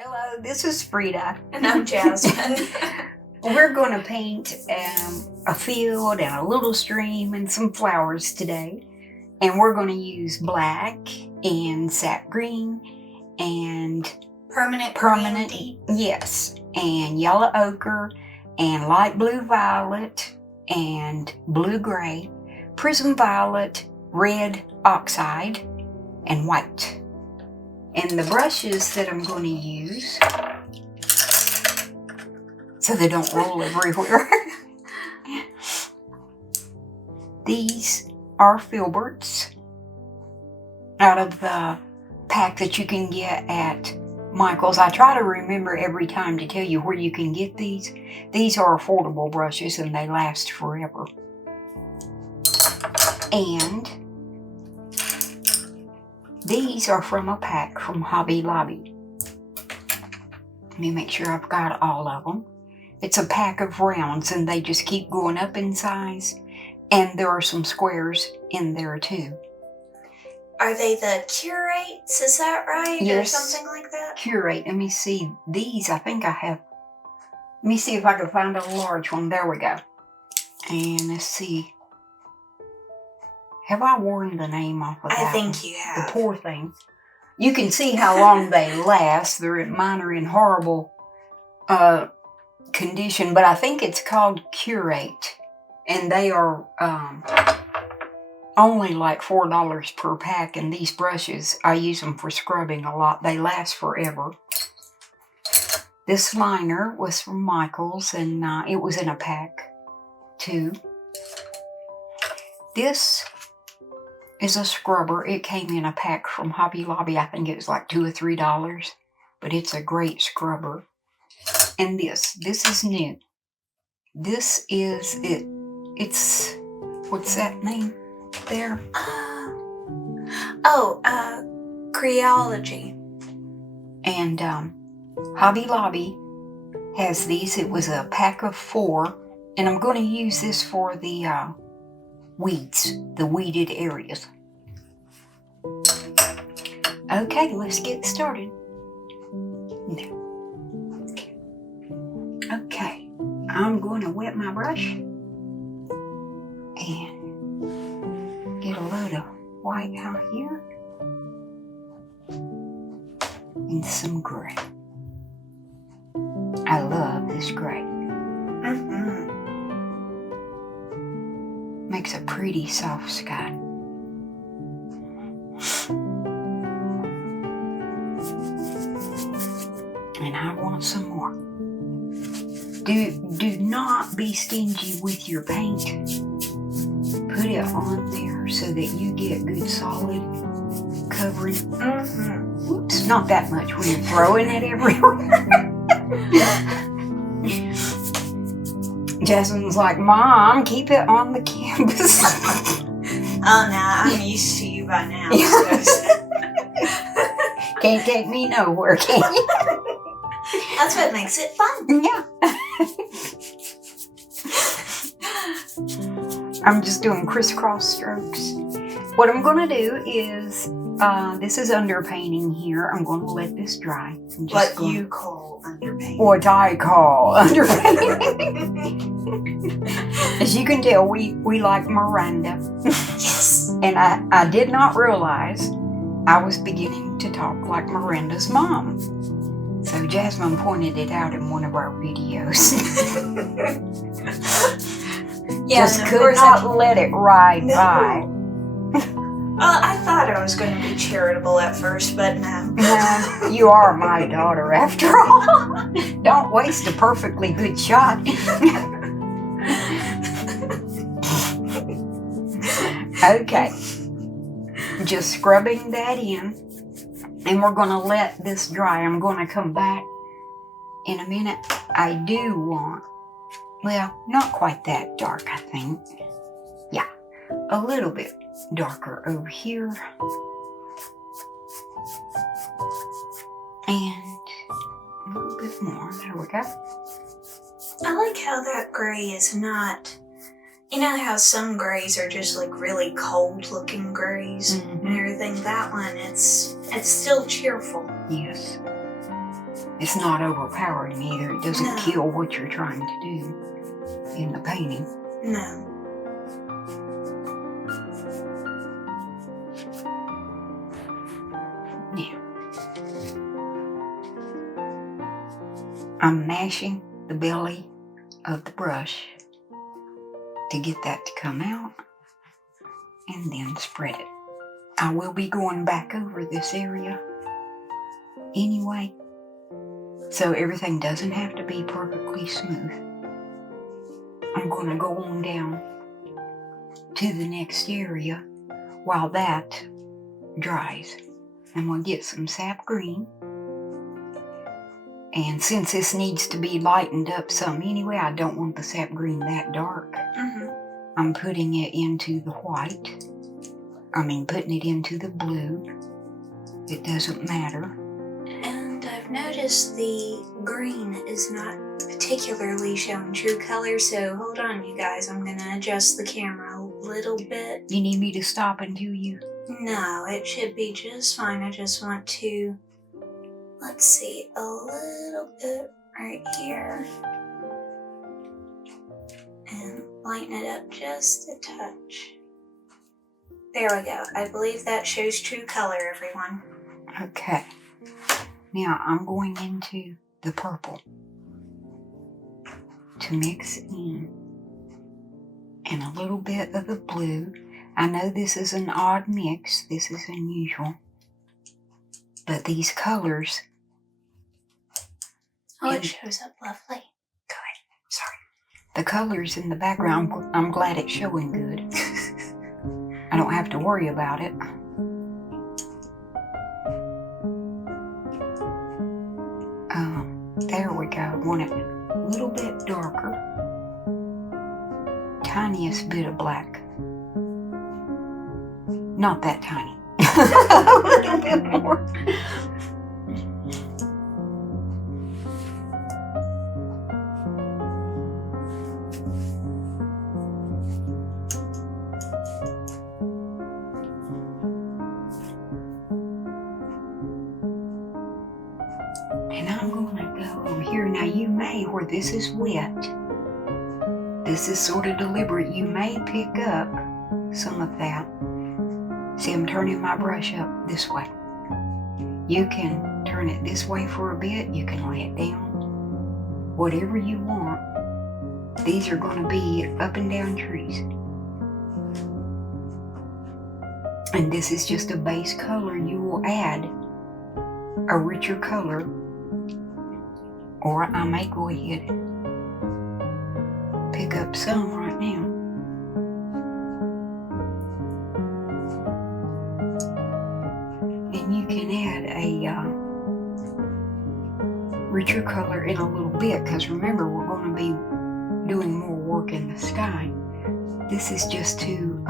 Hello, this is Frida. And I'm Jasmine. We're going to paint a field and a little stream and some flowers today. And we're going to use black and sap green and Permanent green. Yes, and yellow ochre and light blue violet and blue gray, prism violet, red oxide, and white. And the brushes that I'm going to use, so they don't roll everywhere, these are filberts out of the pack that you can get at Michael's. I try to remember every time to tell you where you can get these. These are affordable brushes and they last forever. And these are from a pack from Hobby Lobby. Let me make sure I've got all of them. It's a pack of rounds and they just keep going up in size. And there are some squares in there too. Are they the Curates? Is that right? Yes. Or something like that? Curate. Let me see. These, I think I have. Let me see if I can find a large one. There we go. And let's see. Have I worn the name off of that? I think you have. The poor thing. You can see how long they last. Mine are in horrible condition, but I think it's called Curate. And they are only like $4 per pack. And these brushes, I use them for scrubbing a lot. They last forever. This liner was from Michael's and it was in a pack too. This is a scrubber. It came in a pack from Hobby Lobby. I think it was like $2 or $3, but it's a great scrubber. And this is new. This is it. It's, what's that name there? Creology. And Hobby Lobby has these. It was a pack of 4, and I'm going to use this for the weeds, the weeded areas. Okay, let's get started. Okay, I'm going to wet my brush and get a load of white out here and some gray. I love this gray. Makes a pretty soft sky. And I want some more. Do not be stingy with your paint. Put it on there so that you get good solid covering. Whoops, not that much when you're throwing it everywhere. Jasmine's like, Mom, keep it on the canvas. Oh, no, I'm used to you by now. Can't take me nowhere, can you? That's what makes it fun. Yeah. I'm just doing crisscross strokes. What I'm going to do is, this is underpainting here. I'm going to let this dry. What you call underpainting. What I call underpainting. As you can tell, we like Miranda. Yes. And I did not realize I was beginning to talk like Miranda's mom. So Jasmine pointed it out in one of our videos. Yeah, just could not let it ride by. Well, I thought I was going to be charitable at first, but no. No, you are my daughter after all. Don't waste a perfectly good shot. Okay. Just scrubbing that in. And we're going to let this dry. I'm going to come back in a minute. I do want, well, not quite that dark, I think. Yeah, a little bit darker over here. And a little bit more. There we go. I like how that gray is not, you know how some grays are just like really cold looking grays and everything. That one, it's still cheerful. Yes. It's not overpowering either. It doesn't No. kill what you're trying to do in the painting. No. Yeah. I'm mashing the belly of the brush to get that to come out and then spread it. I will be going back over this area anyway, so everything doesn't have to be perfectly smooth. I'm going to go on down to the next area while that dries. And we'll get some sap green. And since this needs to be lightened up some anyway, I don't want the sap green that dark. I'm putting it into the white. Putting it into the blue. It doesn't matter. And I've noticed the green is not particularly showing true color, so hold on, you guys. I'm gonna adjust the camera a little bit. You need me to stop until you... No, it should be just fine. I just want to, let's see, a little bit right here. And lighten it up just a touch. There we go. I believe that shows true color, everyone. Okay. Now I'm going into the purple to mix in. And a little bit of the blue. I know this is an odd mix. This is unusual. But these colors... Oh, it shows up lovely. Go ahead. Sorry. The colors in the background, I'm glad it's showing good. I don't have to worry about it. There we go. I want it a little bit darker. Tiniest bit of black. Not that tiny. A little bit more. And I'm going to go over here. Now you may, where this is wet, this is sort of deliberate, you may pick up some of that. See, I'm turning my brush up this way. You can turn it this way for a bit. You can lay it down. Whatever you want. These are going to be up and down trees. And this is just a base color. You will add a richer color. Or I may go ahead and pick up some right now. And you can add a richer color in a little bit, because remember, we're going to be doing more work in the sky. This is just to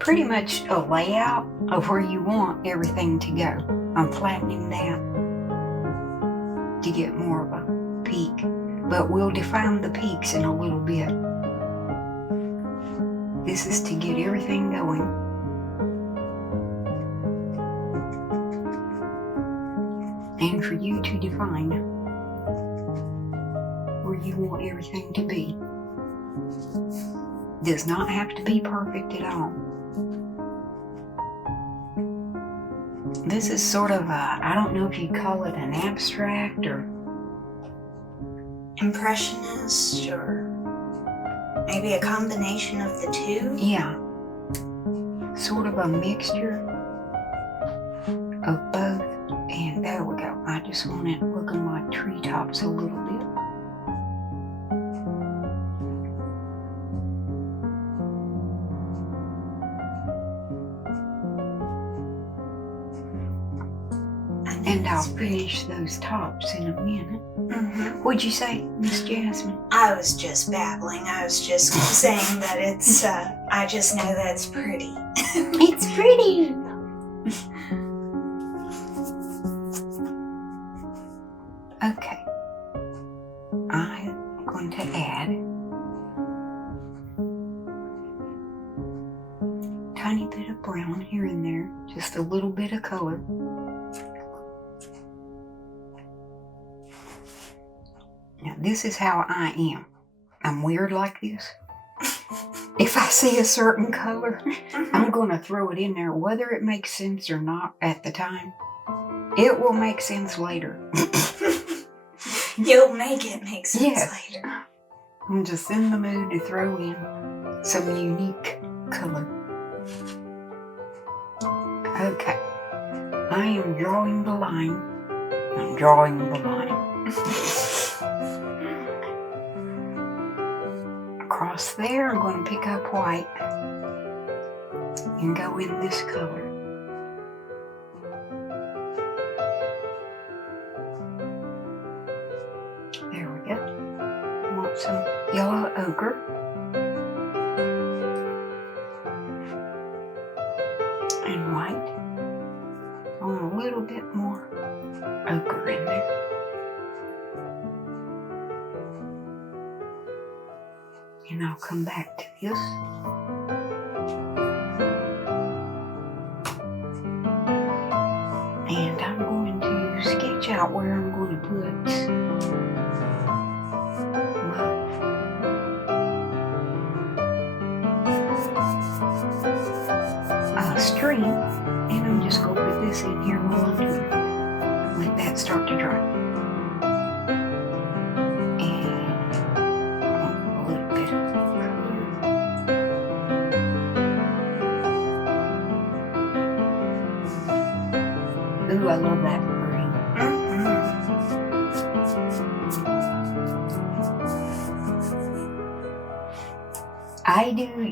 pretty much a layout of where you want everything to go. I'm flattening that to get more of a peak, but we'll define the peaks in a little bit. This is to get everything going. And for you to define where you want everything to be. Does not have to be perfect at all. This is sort of a, I don't know if you'd call it an abstract or impressionist, or maybe a combination of the two. Yeah, sort of a mixture of both. And there we go. I just want it looking like treetops a little bit. And I'll finish those tops in a minute. What'd you say, Miss Jasmine? I was just babbling. I was just saying that it's, I just know that's pretty. It's pretty. Okay. I'm going to add a tiny bit of brown here and there, just a little bit of color. this is how I am. I'm weird like this. If I see a certain color, I'm going to throw it in there, whether it makes sense or not at the time. It will make sense later. You'll make it make sense Yes. later. I'm just in the mood to throw in some unique color. Okay. I am drawing the line. I'm drawing the line. Across there, I'm going to pick up white and go in this color. There we go. I want some yellow ochre. And white. I want a little bit more ochre in there. And I'll come back to this. And I'm going to sketch out where I'm going to put my stream. And I'm just going to put this in here while I'm doing it. Let that start to dry. Ooh, I love that green.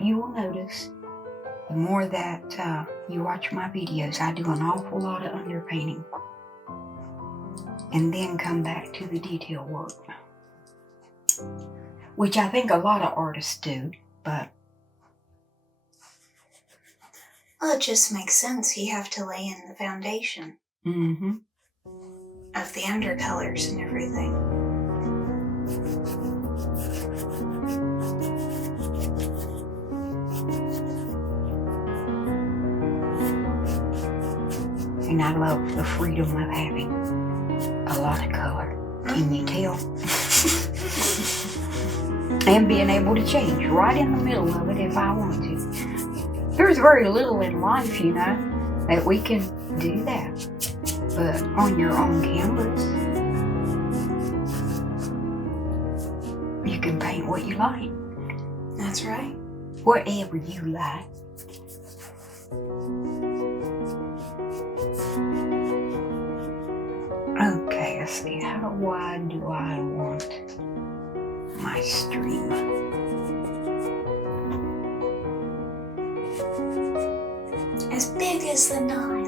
You will notice, the more that you watch my videos, I do an awful lot of underpainting. And then come back to the detail work. Which I think a lot of artists do, but... Well, it just makes sense. You have to lay in the foundation of the undercolors and everything. And I love the freedom of having a lot of color. Can you tell? And being able to change right in the middle of it if I want to. There's very little in life, you know, that we can do that. But on your own canvas, you can paint what you like. That's right. Whatever you like. Okay, let's see. How wide do I want my stream? As big as the Nile.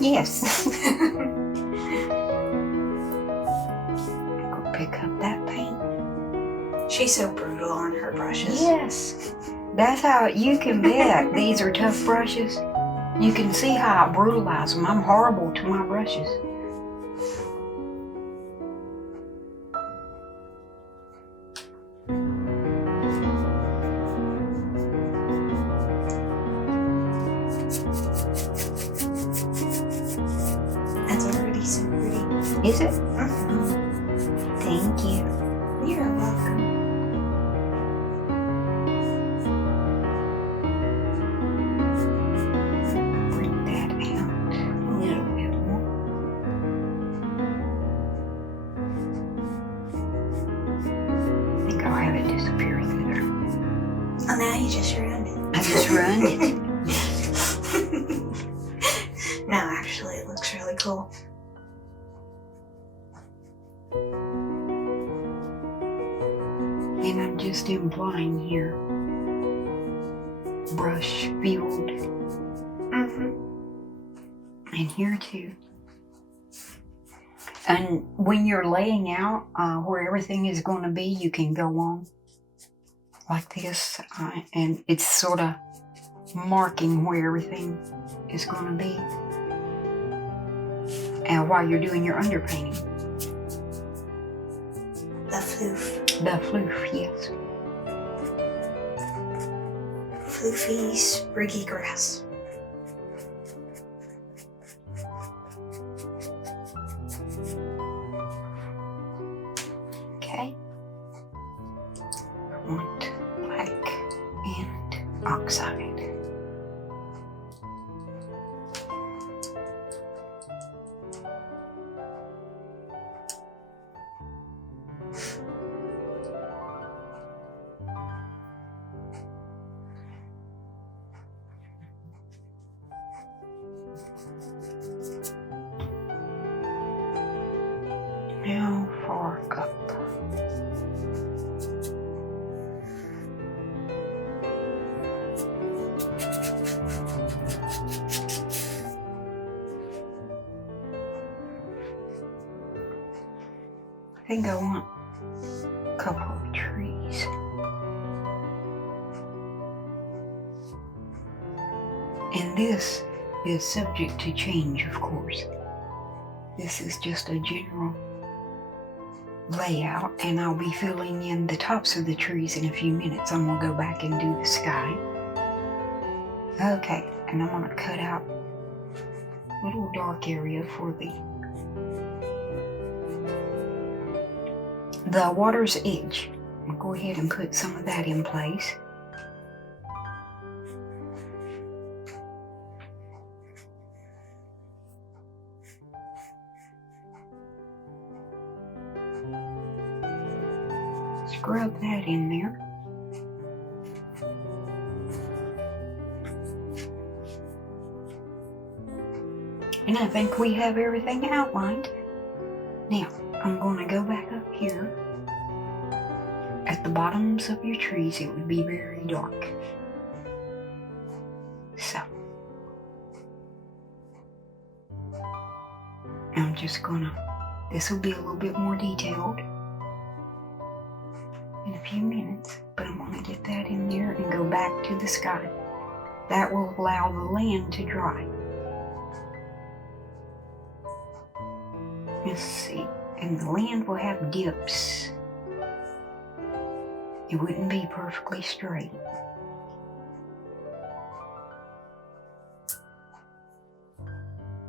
Yes. Go pick up that paint. She's so brutal on her brushes. Yes. That's how you can bet these are tough brushes. You can see how I brutalize them. I'm horrible to my brushes. That's already so pretty. Is it? Thank you. You're welcome. Bring that out a little bit more. I think I'll have it disappear through there. Oh, now you just ruined it. I just ruined it. No, actually, it looks really cool. And I'm just implying here, brush field, and here too. And when you're laying out where everything is going to be, you can go on like this, and it's sort of marking where everything is going to be. And while you're doing your underpainting. The floof. The floof, yes. Floofy, spriggy grass. Okay. oxide. How far up? I think I want a couple of trees. And this is subject to change, of course. This is just a general layout, and I'll be filling in the tops of the trees in a few minutes. I'm gonna go back and do the sky. Okay, and I'm gonna cut out a little dark area for the water's edge. I'll go ahead and put some of that in place. Scrub that in there. And I think we have everything outlined. Now, I'm going to go back up here. At the bottoms of your trees, it would be very dark. So, I'm just gonna, this will be a little bit more detailed in a few minutes, but I'm gonna get that in there and go back to the sky. That will allow the land to dry. Let's see, and the land will have dips. It wouldn't be perfectly straight.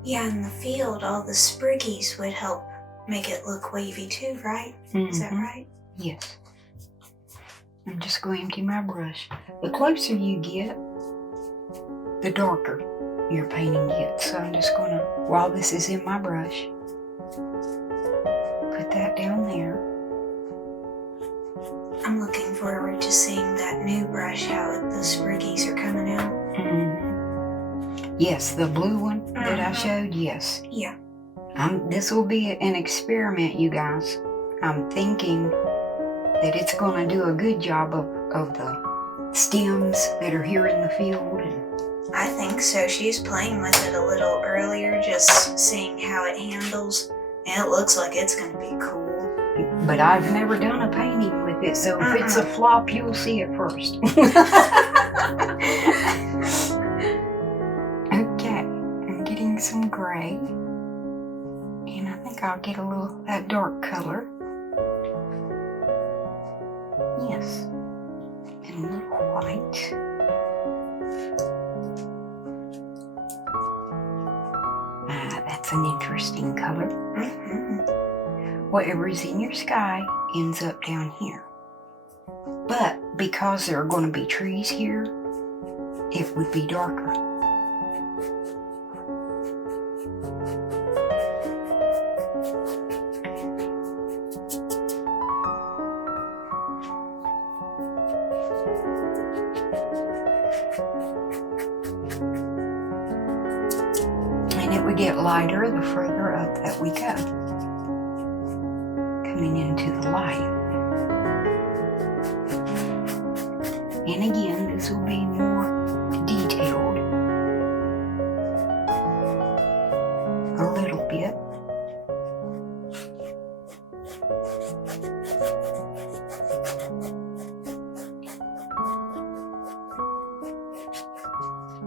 Yeah, in the field, all the spriggies would help make it look wavy too, right? Is that right? Yes. I'm just going to empty my brush. The closer you get, the darker your painting gets. So I'm just gonna, while this is in my brush, put that down there. I'm looking forward to seeing that new brush, how the spriggies are coming out. Yes, the blue one that I showed, yes. Yeah. This will be an experiment, you guys. I'm thinking that it's going to do a good job of the stems that are here in the field. And I think so. She's playing with it a little earlier, just seeing how it handles. And it looks like it's going to be cool. But I've never done a painting with it, so if it's a flop, you'll see it first. Okay, I'm getting some gray. And I think I'll get a little that dark color. Yes. And a little white. That's an interesting color. Whatever's in your sky ends up down here. But because there are going to be trees here, it would be darker. And it would get lighter the further up that we go. Coming into the light. And again, this will be more detailed. A little bit.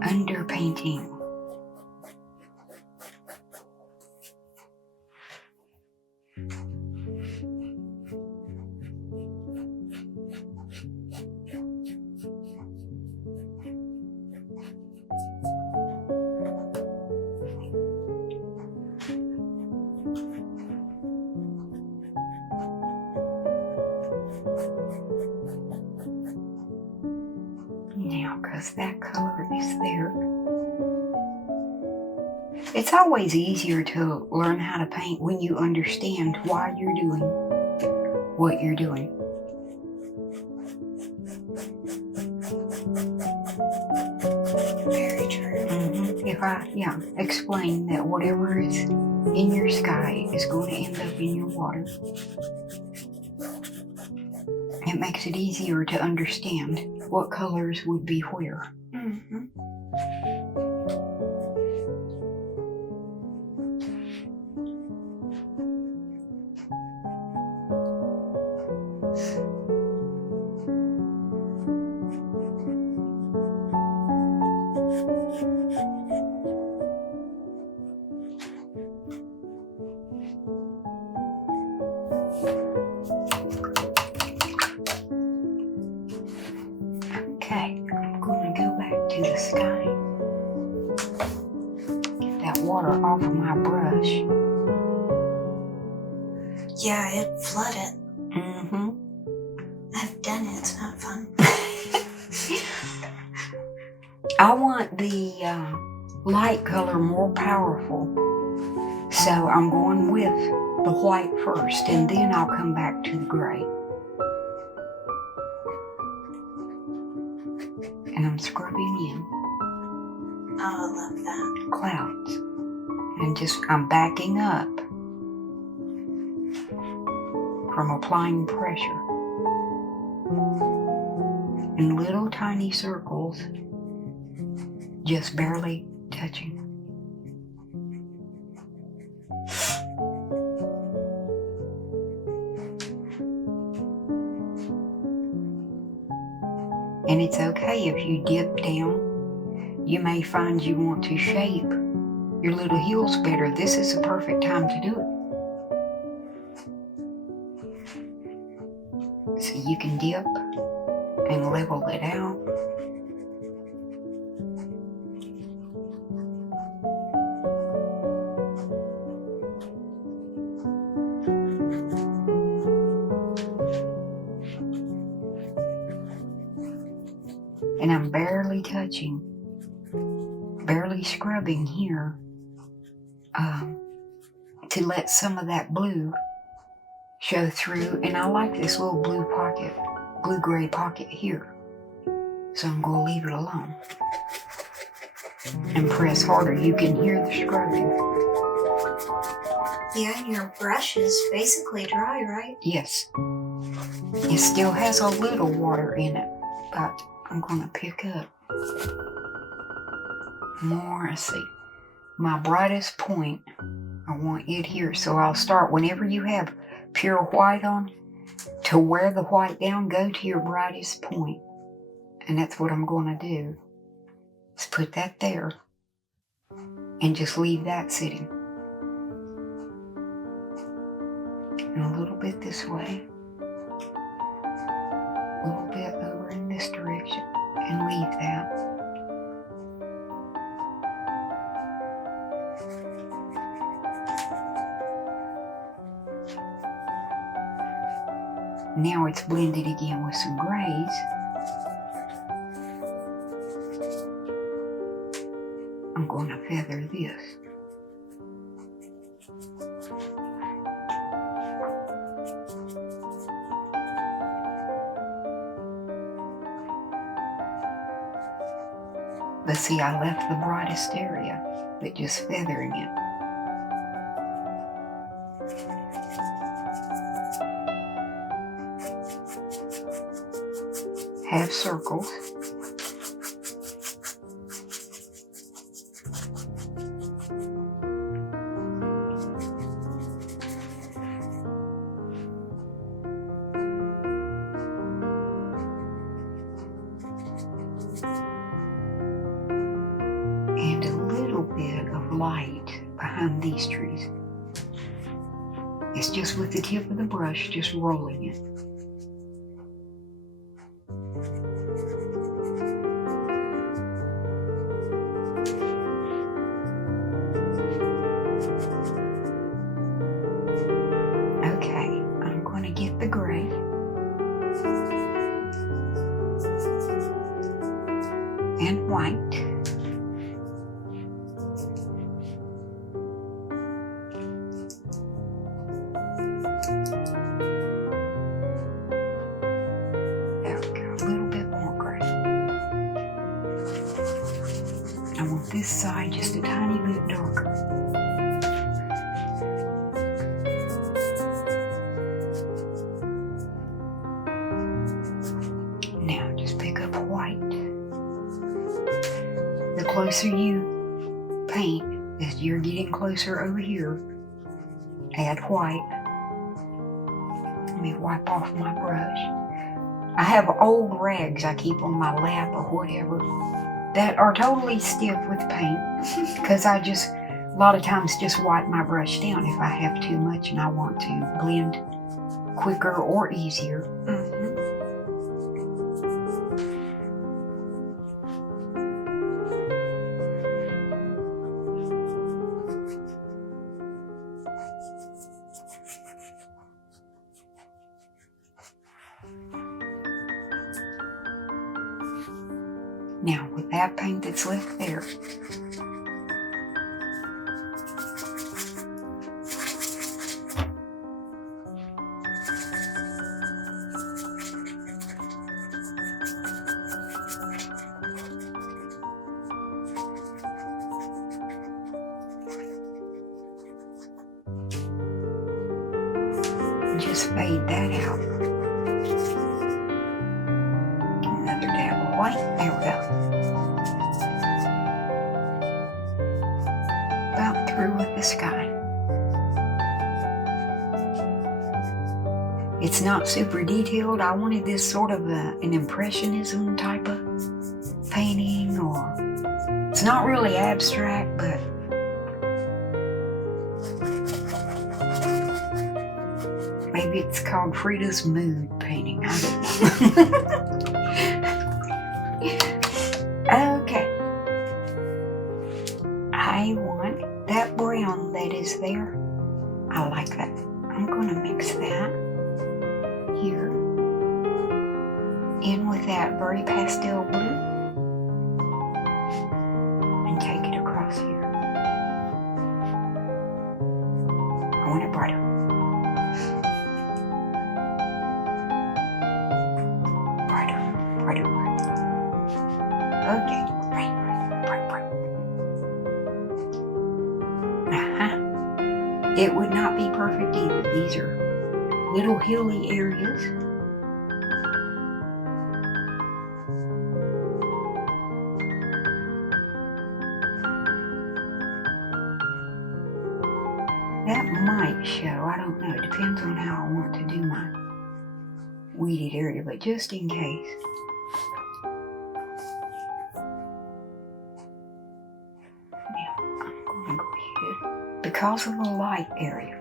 Underpainting. Now, because that color is there. It's always easier to learn how to paint when you understand why you're doing what you're doing. Very true. If I, explain that whatever is in your sky is going to end up in your water, it makes it easier to understand what colors would be where. Okay, I'm going to go back to the sky. Get that water off of my brush. Yeah, it flooded. I've done it. It's not fun. I want the light color more powerful. So I'm going with the white first, and then I'll come back to the gray. And I'm scrubbing in Oh, I love that. clouds. And I'm backing up from applying pressure. In little tiny circles, just barely touching. And it's okay if you dip down. You may find you want to shape your little heels better. This is the perfect time to do it. So you can dip and level it out. And I'm barely touching, barely scrubbing here to let some of that blue show through. And I like this little blue-gray pocket here. So I'm going to leave it alone and press harder. You can hear the scrubbing. Yeah, and your brush is basically dry, right? Yes. It still has a little water in it, but I'm going to pick up more. See, my brightest point, I want it here. So I'll start whenever you have pure white on, to wear the white down, go to your brightest point. And that's what I'm going to do. Is put that there and just leave that sitting. And a little bit this way. A little bit over in this direction, and leave that. Now it's blended again with some grays. I'm going to feather this. But see, I left the brightest area, but just feathering it. Half circles. And a little bit of light behind these trees. It's just with the tip of the brush, just rolling it. Okay, I'm going to get the gray. and white. There we go, a little bit more gray. I want this side just a tiny bit darker. Now just pick up white. The closer you paint, as you're getting closer over here, add white. Let me wipe off my brush. I have old rags I keep on my lap or whatever that are totally stiff with paint because I just, a lot of times, just wipe my brush down if I have too much and I want to blend quicker or easier. Now, with that paint that's left there, just fade that out. Another dab of white. There we go. About through with the sky. It's not super detailed. I wanted this sort of an impressionism type of painting, or it's not really abstract, but maybe it's called Frida's mood painting. I don't know. Okay. I want that brown that is there. I like that. I'm going to mix that here in with that very pastel blue and take it across here. I want it brighter. Brighter. Okay, bright. It would not be perfect either. These are little hilly areas. That might show, I don't know. It depends on how I want to do my weeded area, but just in case. Because of the light area.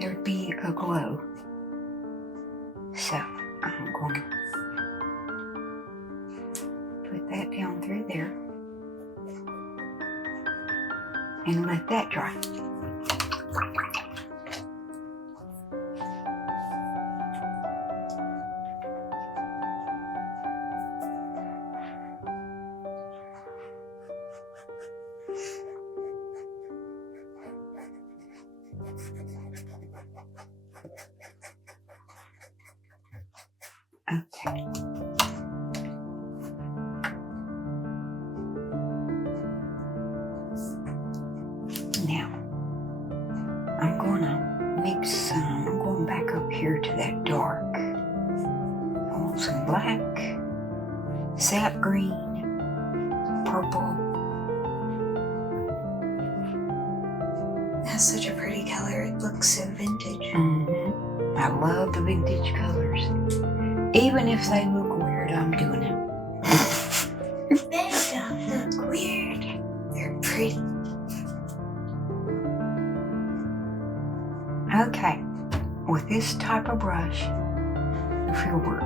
There'd be a glow. So I'm going to put that down through there and let that dry. Okay. Now, I'm gonna mix some. I'm going back up here to that dark. I want some black, sap green, purple. That's such a pretty color. It looks so vintage. Mm-hmm. I love the vintage colors. Even if they look weird, I'm doing it. They don't look weird. They're pretty. Okay, with this type of brush, the filbert,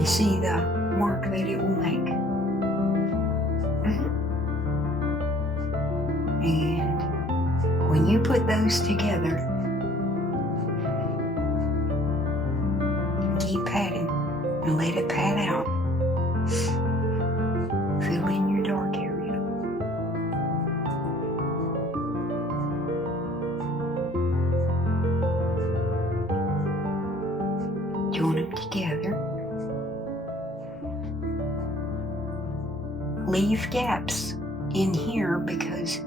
you see the mark that it will make. And when you put those together, keep patting and let it pat out. Fill in your dark area. Join them together. Leave gaps in here because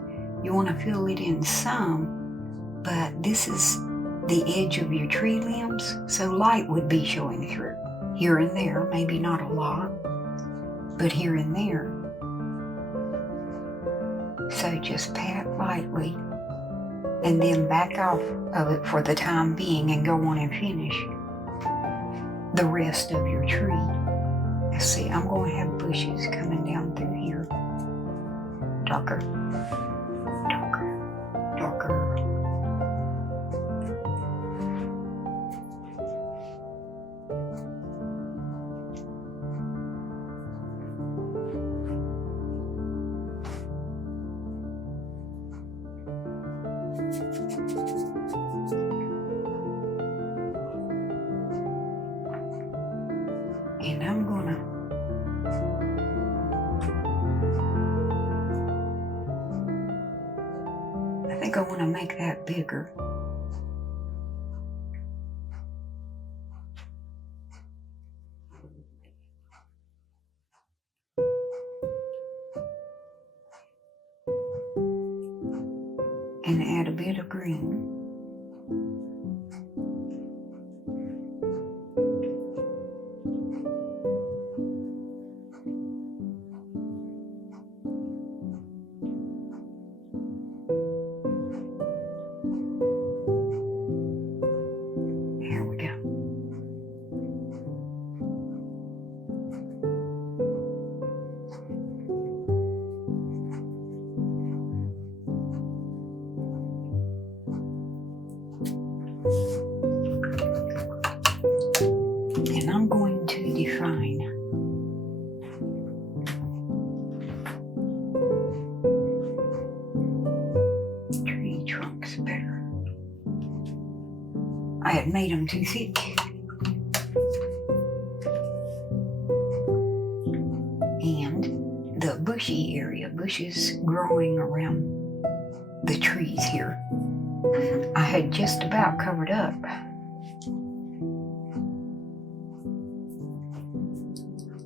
you want to fill it in some, but this is the edge of your tree limbs, so light would be showing through. Here and there, maybe not a lot, but here and there. So just pat lightly and then back off of it for the time being and go on and finish the rest of your tree. Let's see, I'm going to have bushes coming down through here. Darker, darker, darker. And I'm gonna I think I want to make that bigger. And add a bit of green. Here we go. And I'm going to define tree trunks better. I had made them too thick. And the bushy area, bushes growing around the trees here, I had just about covered up.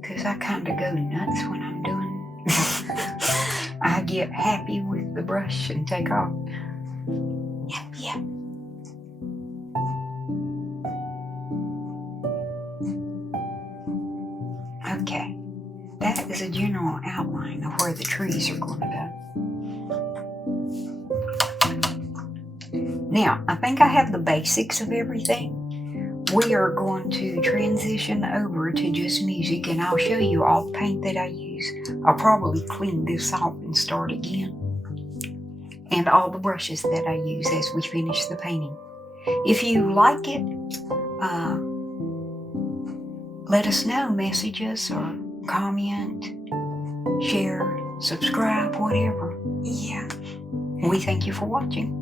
Because I kind of go nuts when I'm doing I get happy with the brush and take off. Yep. Okay, that is a general outline of where the trees are going to go. Now, I think I have the basics of everything. We are going to transition over to just music, and I'll show you all the paint that I use. I'll probably clean this off and start again. And all the brushes that I use as we finish the painting. If you like it, let us know. Message us or comment, share, subscribe, whatever. Yeah. We thank you for watching.